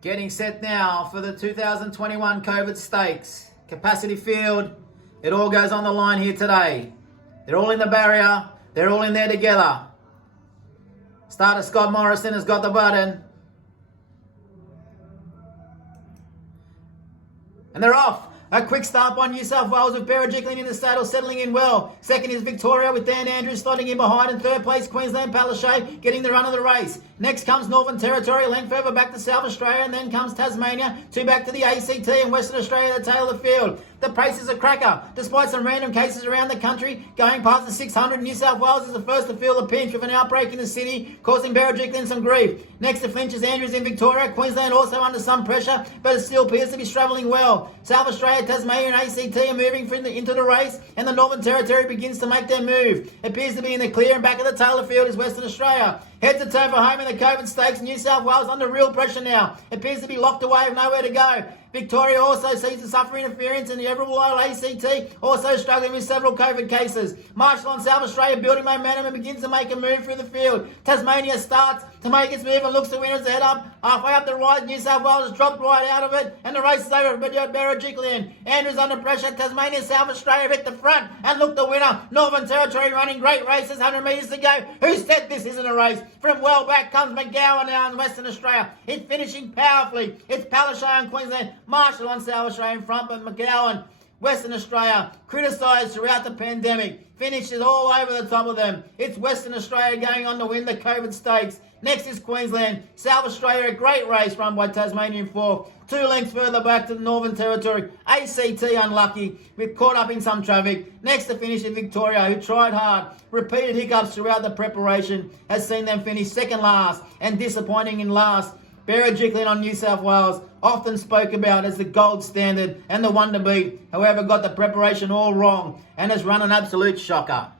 Getting set now for the 2021 COVID Stakes. Capacity field. It all goes on the line here today. They're all in the barrier. They're all in there together. Starter Scott Morrison has got the button. And they're off. A quick start by New South Wales with Berejiklian in the saddle, settling in well. Second is Victoria with Dan Andrews slotting in behind. And third place, Queensland Palaszczuk getting the run of the race. Next comes Northern Territory, a length further back to South Australia. And then comes Tasmania, two back to the ACT and Western Australia at the tail of the field. The pace is a cracker, despite some random cases around the country. Going past the 600, New South Wales is the first to feel the pinch with an outbreak in the city, causing Berejiklian some grief. Next to Flinch is Andrews in Victoria. Queensland also under some pressure, but it still appears to be travelling well. South Australia, Tasmania and ACT are moving into the race, and the Northern Territory begins to make their move. It appears to be in the clear, and back at the tail of the field is Western Australia. Head to toe for home in the COVID Stakes. New South Wales under real pressure now. It appears to be locked away with nowhere to go. Victoria also sees the suffer interference in the Everwild ACT, also struggling with several COVID cases. Marshall and South Australia building momentum and begins to make a move through the field. Tasmania starts to make its move and looks to win as the head up. Halfway up the right, New South Wales has dropped right out of it, and the race is over for Berejiklian. Andrews under pressure. Tasmania, South Australia hit the front and look the winner. Northern Territory running great races, 100 metres to go. Who said this isn't a race? From well back comes McGowan now in Western Australia. It's finishing powerfully. It's Palaszczuk in Queensland. Marshall on South Australia in front, but McGowan, Western Australia, criticised throughout the pandemic. Finishes all over the top of them. It's Western Australia going on to win the COVID Stakes. Next is Queensland. South Australia, a great race run by Tasmania in fourth. 2 lengths further back to the Northern Territory. ACT unlucky. We're caught up in some traffic. Next to finish in Victoria, who tried hard. Repeated hiccups throughout the preparation has seen them finish second last and disappointing in last. Berejiklian on New South Wales, often spoke about as the gold standard and the one to beat. However, got the preparation all wrong and has run an absolute shocker.